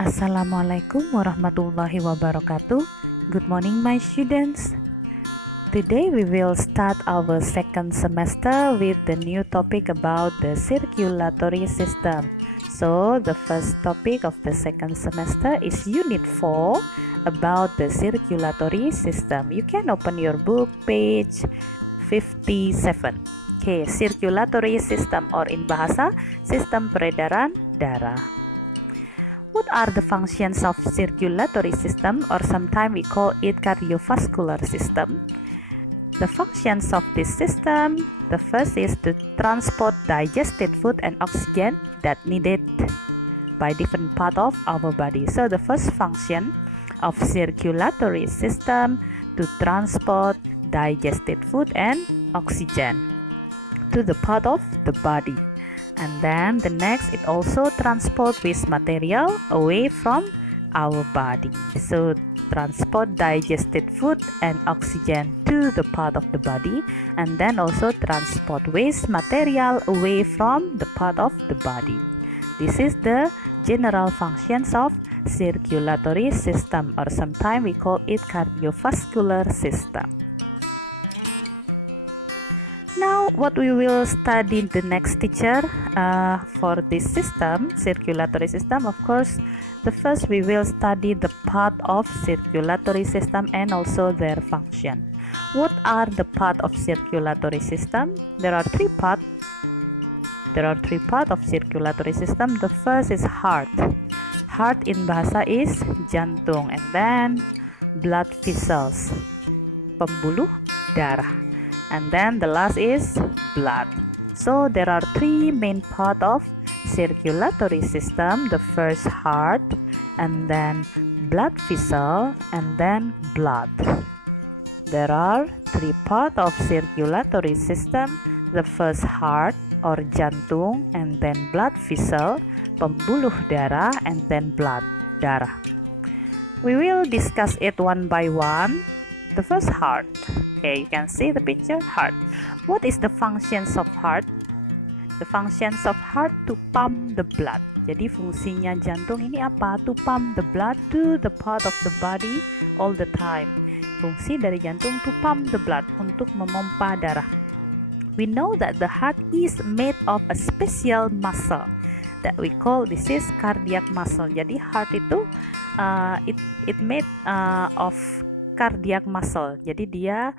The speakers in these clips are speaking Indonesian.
Assalamualaikum warahmatullahi wabarakatuh. Good morning, my students. Today we will start our second semester with the new topic about the circulatory system. So the first topic of the second semester is Unit 4 about the circulatory system. You can open your book page 57. Okay, circulatory system, or in bahasa sistem peredaran darah. What are the functions of circulatory system, or sometimes we call it cardiovascular system? The functions of this system, the first is to transport digested food and oxygen that needed by different part of our body. So the first function of circulatory system to transport digested food and oxygen to the part of the body. And then the next, it also transport waste material away from our body. So transport digested food and oxygen to the part of the body, and then also transport waste material away from the part of the body. This is the general functions of circulatory system, or sometimes we call it cardiovascular system. Now, what we will study in the next teacher for this system, circulatory system, of course, the first we will study the part of circulatory system and also their function. What are the part of circulatory system? There are three parts. There are three parts of circulatory system. The first is heart. Heart in bahasa is jantung, and then blood vessels, pembuluh darah. And then the last is blood. So there are three main part of circulatory system. The first heart, and then blood vessel, and then blood. There are three part of circulatory system. The first heart or jantung, and then blood vessel, pembuluh darah, and then blood, darah. We will discuss it one by one. The first, heart. Okay, you can see the picture, heart. What is the functions of heart? The functions of heart to pump the blood. Jadi fungsinya jantung ini apa? To pump the blood to the part of the body all the time. Fungsi dari jantung to pump the blood, untuk memompa darah. We know that the heart is made of a special muscle that we call, this is cardiac muscle. Jadi heart itu it made of cardiac muscle. Jadi dia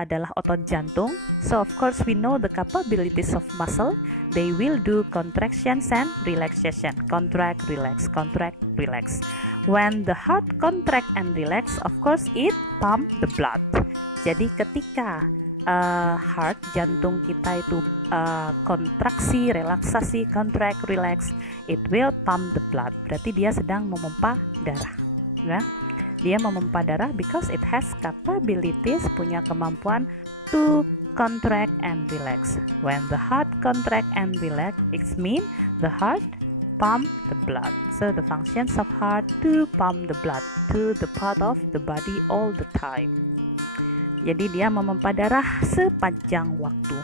adalah otot jantung. So of course we know the capabilities of muscle. They will do contractions and relaxation. Contract, relax, contract, relax. When the heart contract and relax, of course it pump the blood. Jadi ketika heart, jantung kita itu kontraksi, relaksasi, contract, relax, it will pump the blood. Berarti dia sedang memompa darah, ya. Dia memompa darah because it has capabilities, punya kemampuan to contract and relax. When the heart contract and relax, it means the heart pump the blood. So the functions of heart to pump the blood to the part of the body all the time. Jadi dia memompa darah sepanjang waktu.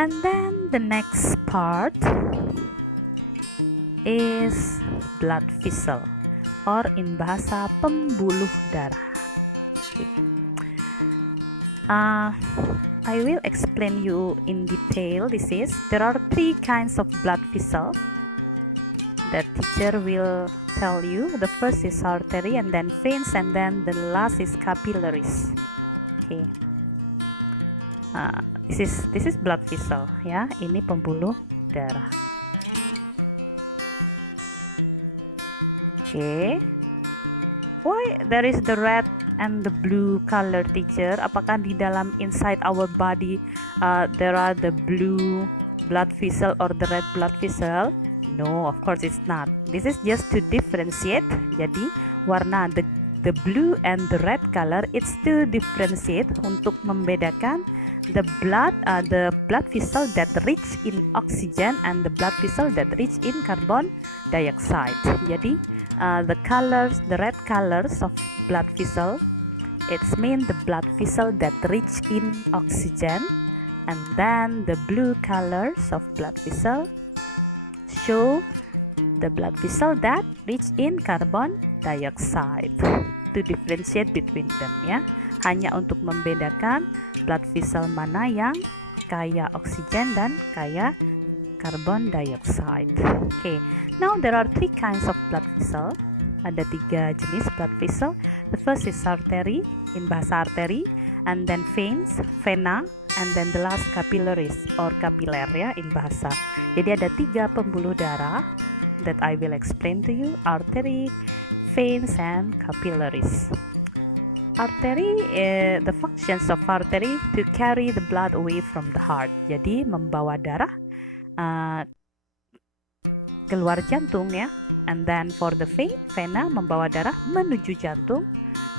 And then the next part is blood vessel, or in bahasa pembuluh darah. Okay. I will explain you in detail. There are three kinds of blood vessel that teacher will tell you. The first is artery, and then veins, and then the last is capillaries. Okay. This is blood vessel, ya. Ini pembuluh darah. Okay. Why there is the red and the blue color, teacher? Apakah di dalam inside our body there are the blue blood vessel or the red blood vessel? No, of course it's not. This is just to differentiate. Jadi warna the blue and the red color, it's to differentiate, untuk membedakan the blood vessel that rich in oxygen and the blood vessel that rich in carbon dioxide. Jadi the red colors of blood vessel, it's mean the blood vessel that rich in oxygen, and then the blue colors of blood vessel show the blood vessel that rich in carbon dioxide. To differentiate between them, ya. Hanya untuk membedakan blood vessel mana yang kaya oksigen dan kaya carbon dioxide. Okay, now there are 3 kinds of blood vessel. Ada 3 jenis blood vessel. The first is artery, in bahasa arteri, and then veins, vena, and then the last capillaries or capillary, ya, in bahasa. Jadi ada 3 pembuluh darah that I will explain to you: artery, veins, and capillaries. Artery, the functions of artery to carry the blood away from the heart. Jadi membawa darah keluar jantung, ya. And then for the vein, vena, membawa darah menuju jantung.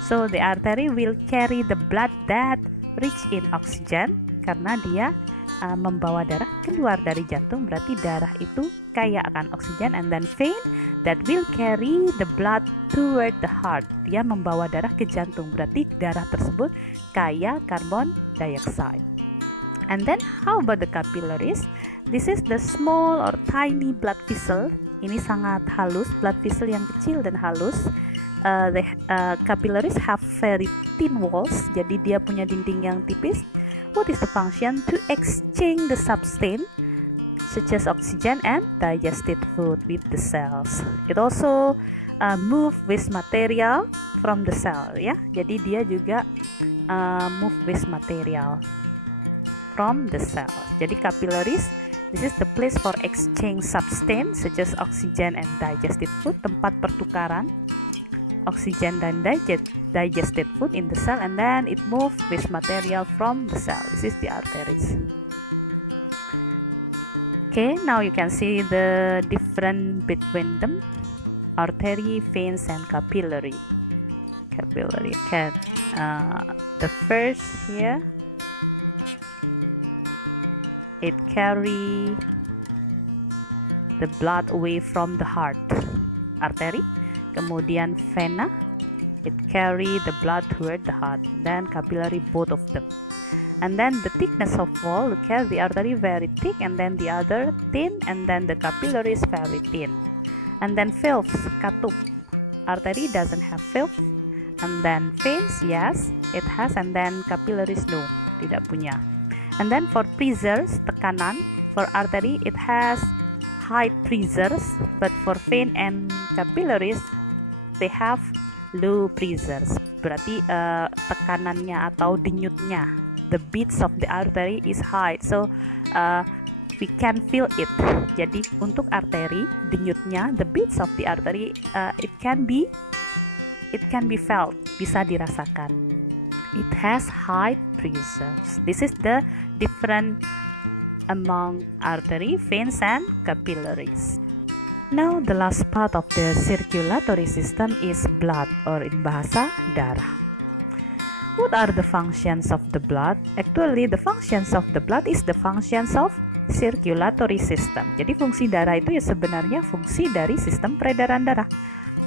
So the artery will carry the blood that rich in oxygen, karena dia membawa darah keluar dari jantung, berarti darah itu kaya akan oksigen. And then vein that will carry the blood toward the heart, dia membawa darah ke jantung, berarti darah tersebut kaya carbon dioxide. And then how about the capillaries? This is the small or tiny blood vessel. Ini sangat halus, blood vessel yang kecil dan halus. The capillaries have very thin walls, jadi dia punya dinding yang tipis. What is the function? To exchange the substance such as oxygen and digested food with the cells. It also move waste material from the cell, ya. Jadi dia juga move waste material from the cells. Jadi capillaries, this is the place for exchange substance such as oxygen and digested food, tempat pertukaran oksigen dan digested food in the cell, and then it moves waste material from the cell. This is the arteries. Okay, now you can see the difference between them: artery, veins, and capillary. Okay, the first here, it carry the blood away from the heart, artery. Kemudian vena, it carry the blood toward the heart. Then capillary, both of them. And then the thickness of wall, look at the artery very thick, and then the other thin, and then the capillary is very thin. And then valves, katup. Artery doesn't have valve. And then veins, yes, it has, and then capillaries, no, tidak punya. And then for pressures, tekanan, for artery it has high pressures, but for vein and capillaries they have low pressures. Berarti tekanannya atau denyutnya, the beats of the artery is high, so we can feel it. Jadi untuk arteri, denyutnya, the beats of the artery, it can be felt, bisa dirasakan. It has high pressures. This is the difference among artery, veins, and capillaries. Now the last part of the circulatory system is blood, or in bahasa darah. What are the functions of the blood? Actually the functions of the blood is the functions of circulatory system. Jadi fungsi darah itu ya sebenarnya fungsi dari sistem peredaran darah.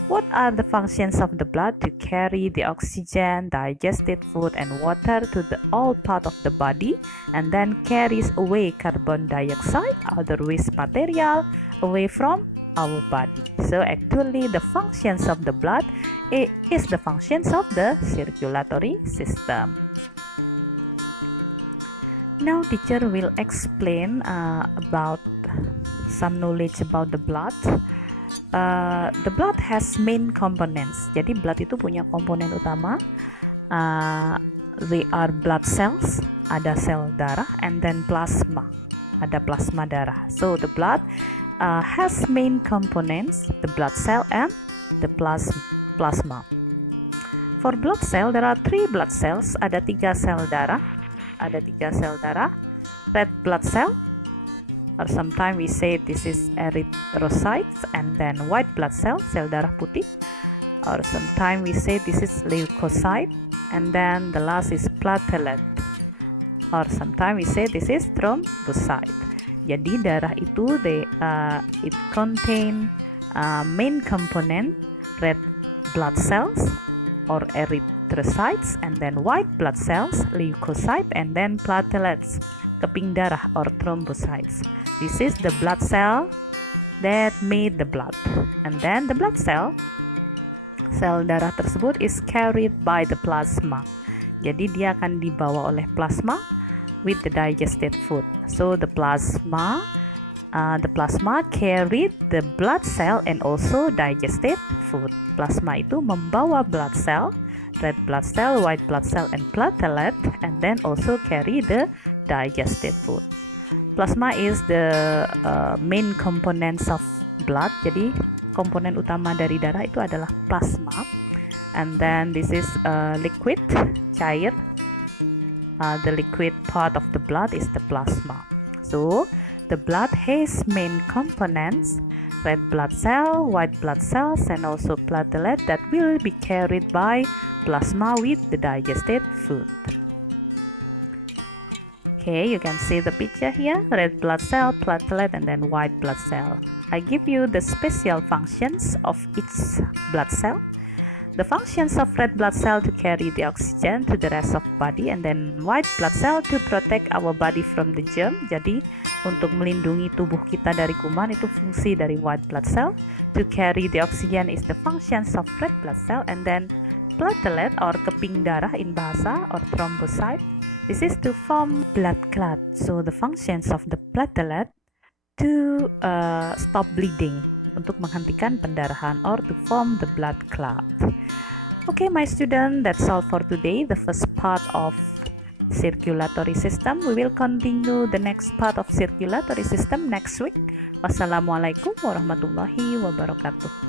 What are the functions of the blood? To carry the oxygen, digested food, and water to the all part of the body, and then carries away carbon dioxide, other waste material, away from our body. So actually the functions of the blood is the functions of the circulatory system. Now teacher will explain about some knowledge about the blood. The blood has main components. Jadi blood itu punya komponen utama. They are blood cells, ada sel darah, and then plasma, ada plasma darah. So the blood has main components, the blood cell and the plasma. For blood cell, there are 3 blood cells, ada 3 sel darah, red blood cell, or sometimes we say this is erythrocytes, and then white blood cell, sel darah putih, or sometimes we say this is leukocyte, and then the last is platelet, or sometimes we say this is thrombocyte. Jadi darah itu it contain main component red blood cells or erythrocytes, and then white blood cells, leukocyte, and then platelets, keping darah or thrombocytes. This is the blood cell that made the blood. And then the blood cell darah tersebut is carried by the plasma. Jadi dia akan dibawa oleh plasma with the digested food. So the plasma carried the blood cell and also digested food. Plasma itu membawa blood cell, red blood cell, white blood cell, and platelet, and then also carry the digested food. Plasma is the main components of blood. Jadi komponen utama dari darah itu adalah plasma. And then this is liquid, cair. The liquid part of the blood is the plasma. So the blood has main components: red blood cell, white blood cells, and also platelet that will be carried by plasma with the digested food. Okay, you can see the picture here: red blood cell, platelet, and then white blood cell. I give you the special functions of each blood cell. The functions of red blood cell to carry the oxygen to the rest of body, and then white blood cell to protect our body from the germ. Jadi untuk melindungi tubuh kita dari kuman, itu fungsi dari white blood cell. To carry the oxygen is the functions of red blood cell. And then platelet or keping darah in bahasa, or thrombocyte, this is to form blood clot. So the functions of the platelet to stop bleeding, untuk menghentikan pendarahan, or to form the blood clot. Okay, my student, that's all for today, the first part of circulatory system. We will continue the next part of circulatory system next week. Wassalamualaikum warahmatullahi wabarakatuh.